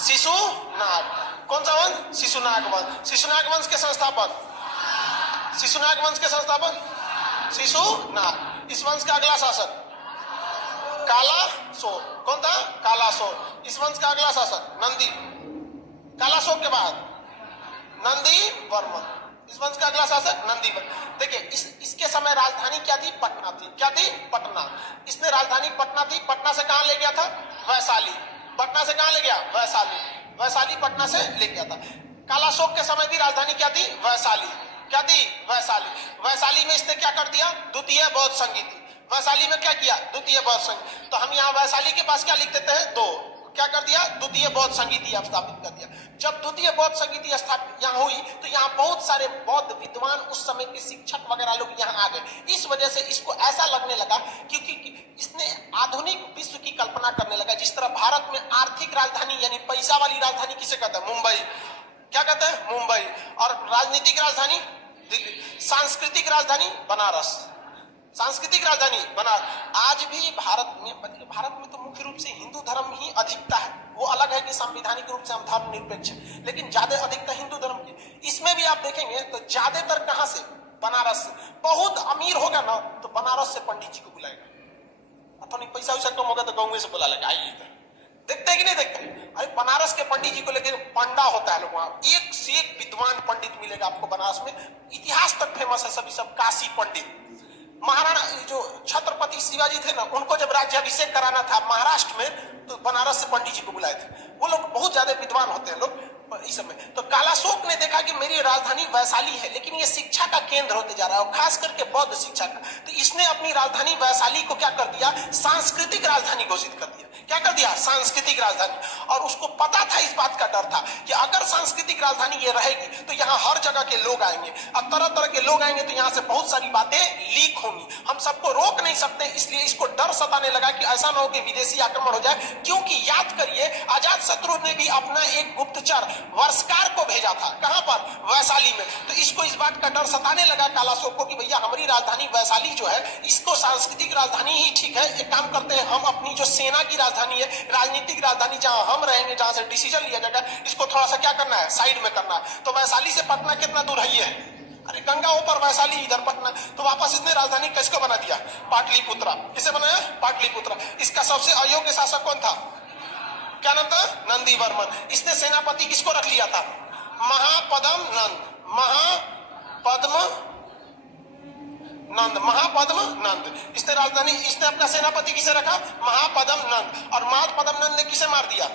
शिशुनाग। कौन सा वंश? शिशुनाग वंश। शिशुनाग वंश के संस्थापक, शिशुनाग वंश के संस्थापक शिशुनाग। इस वंश का अगला शासक कालाशोक। कौन था? कालाशोक। इस वंश का अगला शासक नंदी। कालाशोक के बाद नंदी वर्मन। इस वंश का अगला शासक नंदी वर्मन। देखिए इसके समय राजधानी क्या थी? पटना थी। क्या थी? पटना। इसने राजधानी पटना थी। पटना से कहां ले गया था? वैशाली। पटना से कहां ले गया? वैशाली। वैशाली पटना से ले गया था। कालाशोक के समय भी राजधानी क्या थी? वैशाली। क्या थी? वैशाली। वैशाली में इसने क्या कर दिया? द्वितीय बौद्ध संधि थी। वैशाली में क्या किया? द्वितीय बौद्ध संधि। तो हम यहाँ वैशाली के पास क्या लिख देते हैं? दो। क्या कर दिया? द्वितीय बौद्ध संगीति स्थापित कर दिया। जब द्वितीय बौद्ध संगीति स्थापित यहाँ हुई तो यहाँ बहुत सारे बौद्ध विद्वान, उस समय के शिक्षक वगैरह लोग यहाँ आ गए। इस वजह से इसको ऐसा लगने लगा क्योंकि इसने आधुनिक विश्व की कल्पना करने लगा। जिस तरह भारत में आर्थिक राजधानी यानी पैसा वाली राजधानी किसे कहते हैं? मुंबई। क्या कहते हैं? मुंबई। और राजनीतिक राजधानी दिल्ली। सांस्कृतिक राजधानी बनारस। सांस्कृतिक राजधानी बनारस। आज भी भारत में तो मुख्य रूप से हिंदू धर्म ही अधिकता है। वो अलग है कि संवैधानिक रूप से हम धर्मनिरपेक्ष है, लेकिन ज्यादा अधिकता हिंदू धर्म की। इसमें भी आप देखेंगे तो ज्यादातर कहां से? बनारस से। बहुत अमीर होगा ना तो बनारस से पंडित जी को बुलाएगा। अथवा नहीं पैसा वैसा कम होगा तो गाँव से बुला लेगा, आइए इधर। देखते हैं कि नहीं देखते? अरे बनारस के पंडित जी को लेकर पंडा होता है लोग, वहां एक से एक विद्वान पंडित मिलेगा आपको बनारस में। इतिहास तक फेमस है सभी सब काशी पंडित। महाराणा जो छत्रपति शिवाजी थे ना, उनको जब राज्याभिषेक कराना था महाराष्ट्र में तो बनारस से पंडित जी को बुलाए थे। वो लोग बहुत ज्यादा विद्वान होते हैं लोग इस समय। तो कालाशोक ने देखा कि मेरी राजधानी वैशाली है लेकिन ये शिक्षा का केंद्र होते जा रहा है, और खास करके बौद्ध शिक्षा का। तो इसने अपनी राजधानी वैशाली को क्या कर दिया? सांस्कृतिक राजधानी घोषित कर दिया। क्या कर दिया? सांस्कृतिक राजधानी। और उसको पता था, इस बात का डर था कि अगर सांस्कृतिक राजधानी ये रहेगी तो यहाँ हर जगह के लोग आएंगे, अब तरह तरह के लोग आएंगे तो यहाँ से बहुत सारी बातें लीक होंगी। हम सबको रोक नहीं सकते, इसलिए इसको डर सताने लगा कि ऐसा ना हो कि विदेशी आक्रमण हो जाए। क्योंकि याद करिए अजात शत्रु ने भी अपना एक गुप्तचर वर्षकार को भेजा था। कहां पर? वैशाली में। तो इसको इस बात का डर सताने लगा कालाशोक को कि भैया हमारी राजधानी वैशाली जो है इसको सांस्कृतिक राजधानी ही ठीक है। एक काम करते हैं, हम अपनी जो सेना की राजधानी है, राजनीतिक राजधानी जहां हम रहेंगे, जहां से डिसीजन लिया जाएगा, इसको थोड़ा सा क्या करना है? साइड में करना है। तो वैशाली से पटना कितना दूर है? ये अरे गंगा ऊपर, वैशाली इधर, पटना। तो वापस इसने राजधानी किसको बना दिया? पाटलिपुत्रा। किसे बनाया? पाटलिपुत्रा। इसका सबसे अयोग्य शासक कौन था? क्या नाम था? नंदी वर्मन। इसने सेनापति किसको रख लिया था? महापद्म नंद। महापद्म नंद। महापद्म नंद। इसने राजधानी, इसने अपना सेनापति किसे रखा? महापद्म नंद। और महापद्म नंद ने किसे मार दिया?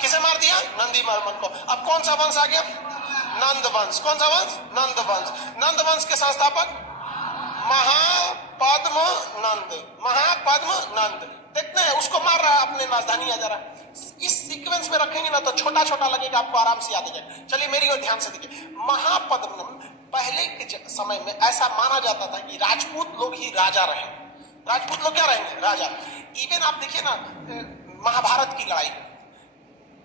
किसे मार दिया? नंदी वर्मन को। अब कौन सा वंश आ गया? नंद वंश। कौन सा वंश? नंद वंश। नंद वंश के संस्थापक महापद्म नंद। महापद्म नंद। देखते हैं उसको मार रहा है, अपने राजधानी आ जा रहा है। इस सीक्वेंस में रखेंगे ना तो छोटा छोटा लगेगा, आपको आराम से याद आ जाएगा। चलिए मेरी ओर ध्यान से देखिए। महापद्म पहले के समय में ऐसा माना जाता था कि राजपूत लोग ही राजा रहे। राजपूत लोग क्या रहेंगे? राजा। इवन आप देखिए ना महाभारत की लड़ाई,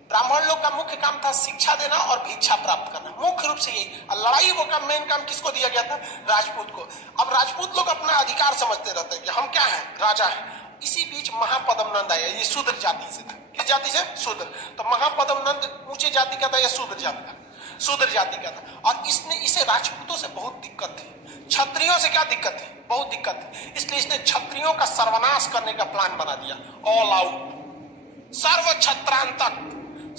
ब्राह्मण लोग का मुख्य काम था शिक्षा देना और भिक्षा प्राप्त करना, मुख्य रूप से यही। लड़ाई वो काम, मेन काम किसको दिया गया था? राजपूत को। अब राजपूत लोग अपना अधिकार समझते रहते हैं कि हम क्या है? राजा है। इसी बीच महापद्म नंद आया, ये शूद्र जाति से था। किस जाति से? शूद्र। तो महापद्म नंद ऊंचे जाति का था या शूद्र जाति का? शूद्र जाति का था। और इसे राजपूतों से बहुत दिक्कत थी, क्षत्रियों से क्या दिक्कत थी? बहुत दिक्कत थी। इसलिए इसने क्षत्रियों का सर्वनाश करने का प्लान बना दिया। ऑल आउट, सर्व छत्रांतक।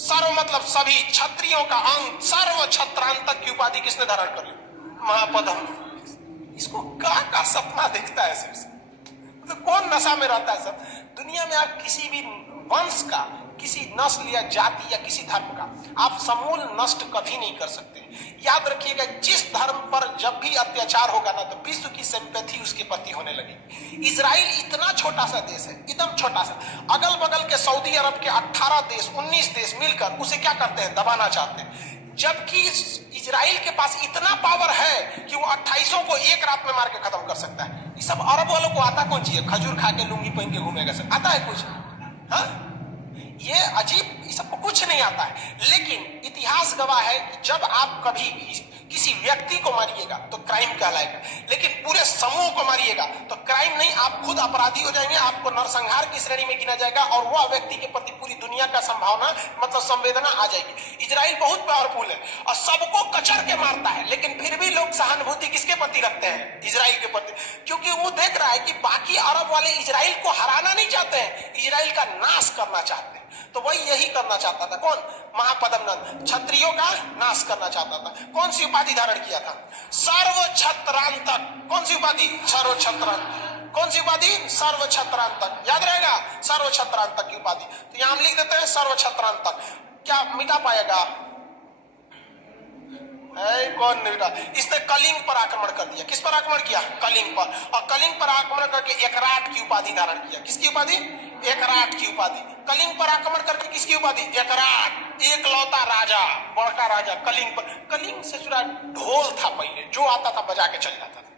सर्व मतलब सभी, क्षत्रियों का अंग, सर्व छत्रांतक की उपाधि किसने धारण कर ली? महापद्म। इसको का सपना दिखता है सिर्फ। तो कौन नशा में रहता है सर? दुनिया में आप किसी भी वंश का, किसी नस्ल या जाति या किसी धर्म का आप समूल नष्ट कभी नहीं कर सकते। याद रखिएगा, जिस धर्म पर जब भी अत्याचार होगा ना तो विश्व की सिंपैथी उसके प्रति होने लगेगी। इजराइल इतना छोटा सा देश है, एकदम छोटा सा, अगल बगल के सऊदी अरब के 18 देश 19 देश मिलकर उसे क्या करते हैं? दबाना चाहते हैं। जबकि इजराइल के पास इतना पावर है कि वो 28 को एक रात में मार के खत्म कर सकता है। ये सब अरब वालों को आता कौन चाहिए? खजूर खा के लुंगी पहन के घूमेगा सर, आता है कुछ? हाँ, ये अजीब, ये सबको कुछ नहीं आता है। लेकिन इतिहास गवाह है कि जब आप कभी भी किसी व्यक्ति को मारिएगा तो क्राइम कहलाएगा, लेकिन पूरे समूह को मारिएगा तो क्राइम नहीं, आप खुद अपराधी हो जाएंगे, आपको नरसंहार की श्रेणी में गिना जाएगा और वह व्यक्ति के प्रति पूरी दुनिया का संभावना मतलब संवेदना आ जाएगी। इजराइल बहुत पावरफुल है और सबको कचर के मारता है, लेकिन फिर भी लोग सहानुभूति किसके प्रति रखते हैं? इजराइल के प्रति, क्योंकि वो देख रहा है कि बाकी अरब वाले इजराइल को हराना नहीं चाहते हैं, इजराइल का नाश करना चाहते हैं। तो वही यही करना चाहता था। कौन? महापद्मनंद क्षत्रियों का नाश करना चाहता था। कौन सी उपाधि धारण किया था? सर्व छत्रांतक। कौन सी उपाधि? सर्व छत्रांतक। कौन सी उपाधि? सर्व छत्रांतक। याद रहेगा, सर्व छत्रांतक की उपाधि। तो यहां हम लिख देते हैं सर्व छत्रांतक। क्या मिटा पाएगा? कौन नहीं मिटा? इसने कलिंग पर आक्रमण कर दिया। किस पर आक्रमण किया? कलिंग पर। और कलिंग पर आक्रमण करके एकराट की उपाधि धारण किया। किसकी उपाधि? एकराट की उपाधि। कलिंग पर आक्रमण करके किसकी उपाधि? एकराट, एकलौता राजा, बड़का राजा। कलिंग पर, कलिंग से जुड़ा ढोल था पहले, जो आता था बजा के चल जाता था।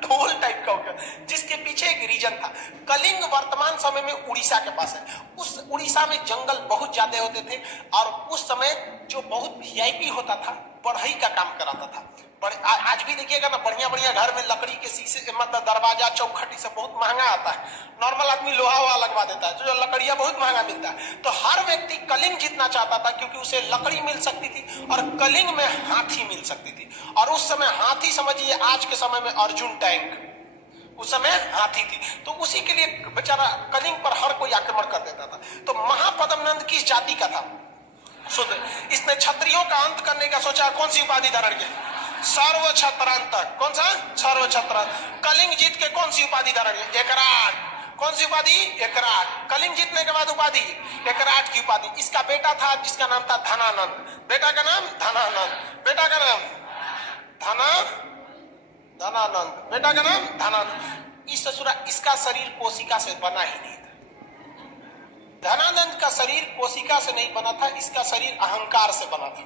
ढोल टाइप का हो गया, जिसके पीछे एक रीजन था। कलिंग वर्तमान समय में उड़ीसा के पास है। उस उड़ीसा में जंगल बहुत ज्यादा होते थे और उस समय जो बहुत वीआईपी होता था, बढ़ई का काम कराता था। आज भी देखिएगा ना, बढ़िया बढ़िया घर में लकड़ी के शीशे मतलब दरवाजा चौखट से बहुत महंगा आता है। नॉर्मल आदमी लोहा वहा लगवा देता है, जो लकड़ियां बहुत महंगा मिलता है। तो हर व्यक्ति कलिंग जीतना चाहता था, क्योंकि उसे लकड़ी मिल सकती थी और कलिंग में हाथी मिल सकती थी। और उस समय हाथी समझिए आज के समय में अर्जुन टैंक, उस समय हाथी थी। तो उसी के लिए बेचारा कलिंग पर हर कोई आक्रमण कर देता था। तो महापद्मनंद किस जाति का था? शूद्र। इसने क्षत्रियों का अंत करने का सोचा। कौन सी उपाधि धारण किया? सर्व छत्रांतक। कौन सा? सर्व छत्रांतक। कलिंग जीत के कौन सी उपाधि धारण किया? एकराट। कौन सी उपाधि? एकराट। कलिंग जीतने के बाद उपाधि एकराट की उपाधि। इसका बेटा था जिसका नाम था धनानंद। बेटा का नाम धनानंद। बेटा का नाम धनानंद। बेटा का नाम धनानंद। इस ससुरा इसका शरीर कोशिका से बना ही नहीं था। धनानंद का शरीर कोशिका से नहीं बना था, इसका शरीर अहंकार से बना था।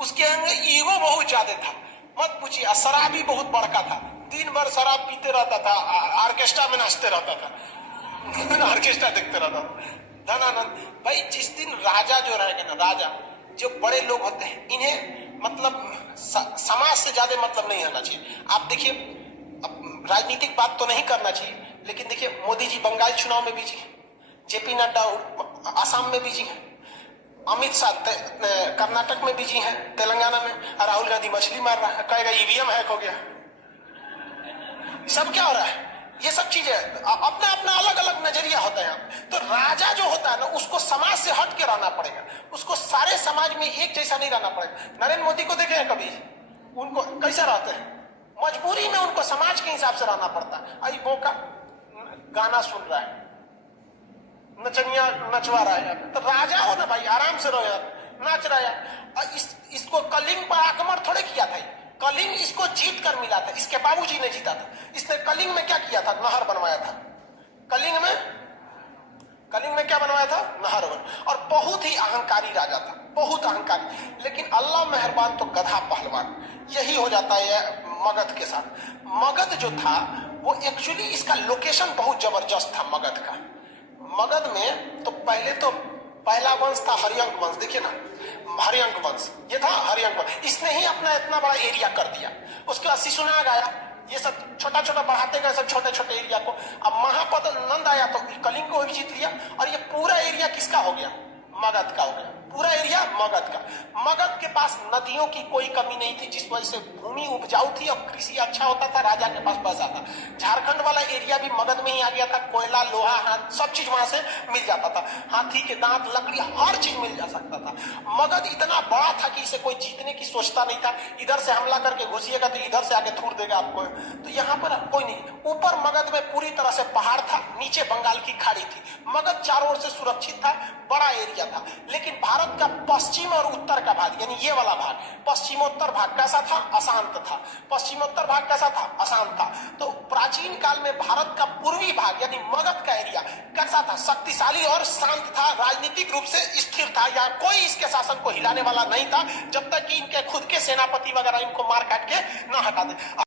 उसके अंदर ईगो बहुत ज्यादा था, मत पूछिए। शराबी बहुत बड़का था, दिन भर शराब पीते रहता था, ऑर्केस्ट्रा में नाचते रहता था, ऑर्केस्ट्रा देखते रहता था धनानंद भाई। जिस दिन राजा जो रहेगा ना, राजा जो बड़े लोग होते हैं, इन्हें मतलब समाज से ज्यादा मतलब नहीं होना चाहिए। आप देखिए, राजनीतिक बात तो नहीं करना चाहिए, लेकिन देखिए मोदी जी बंगाल चुनाव में बिजी, जेपी नड्डा आसाम में बिजी है, अमित शाह कर्नाटक में बिजी है, तेलंगाना में, और राहुल गांधी मछली मार रहा है, कहेगा ईवीएम हैक हो गया। सब क्या हो रहा है? ये सब चीजें अपना अपना अलग अलग नजरिया होता है। तो राजा जो होता है ना, उसको समाज से हट के रहना पड़ेगा, उसको सारे समाज में एक जैसा नहीं रहना पड़ेगा। नरेंद्र मोदी को देखे हैं कभी? उनको कैसा रहते हैं? मजबूरी में उनको समाज के हिसाब से रहना पड़ता है। आई मौका गाना सुन रहा है, नचनिया नचवा रहा है यार, तो राजा हो ना भाई, आराम से रहो यार, नाच रहा है यार। इसको कलिंग पर आक्रमण थोड़े किया था, कलिंग इसको जीत कर मिला था, इसके बाबूजी ने जीता था। इसने कलिंग में क्या किया था? नहर बनवाया था। कलिंग में क्या बनवाया था? नहर बन। और बहुत ही अहंकारी राजा था, बहुत अहंकारी। लेकिन अल्लाह मेहरबान तो गधा पहलवान। यही हो जाता है मगध के साथ। मगध जो था वो एक्चुअली, इसका लोकेशन बहुत जबरदस्त था मगध का। मगध में तो पहला वंश था हरियंक वंश। देखिए ना, हरियंक वंश, ये था हरियंक वंश। इसने ही अपना इतना बड़ा एरिया कर दिया। उसके बाद शिशुनाग आया, ये सब छोटा छोटा बढ़ाते गए सब छोटे छोटे एरिया को। अब महापद्मनंद आया तो कलिंग को भी जीत लिया, और ये पूरा एरिया किसका हो गया? मगध का हो गया, पूरा एरिया मगध का। मगध के पास नदियों की कोई कमी नहीं थी, जिस वजह से भूमि उपजाऊ थी और कृषि अच्छा होता था, राजा के पास पैसा था। झारखंड वाला एरिया भी मगध में ही आ गया था, कोयला लोहा हाथ सब चीज वहां से मिल जाता था, हाथी के दांत लकड़ी हर चीज मिल जा सकता था। मगध इतना बड़ा था कि इसे कोई जीतने की सोचता नहीं था। इधर से हमला करके घुसिएगा तो इधर से आके थूड़ देगा आपको, तो यहाँ पर कोई नहीं। ऊपर मगध में पूरी तरह से पहाड़ था, नीचे बंगाल की खाड़ी थी। मगध चारों ओर से सुरक्षित था, बड़ा एरिया था। लेकिन भारत का पश्चिम और उत्तर का भाग, यानी ये वाला भाग, पश्चिमोत्तर भाग कैसा था? अशांत था। पश्चिमोत्तर भाग कैसा था? अशांत था। तो प्राचीन काल में भारत का पूर्वी भाग यानी मगध का एरिया कैसा था? शक्तिशाली और शांत था, राजनीतिक रूप से स्थिर था। यहाँ कोई इसके शासन को हिलाने वाला नहीं था, जब तक कि इनके खुद के सेनापति वगैरह इनको मार काट के न हटा दे।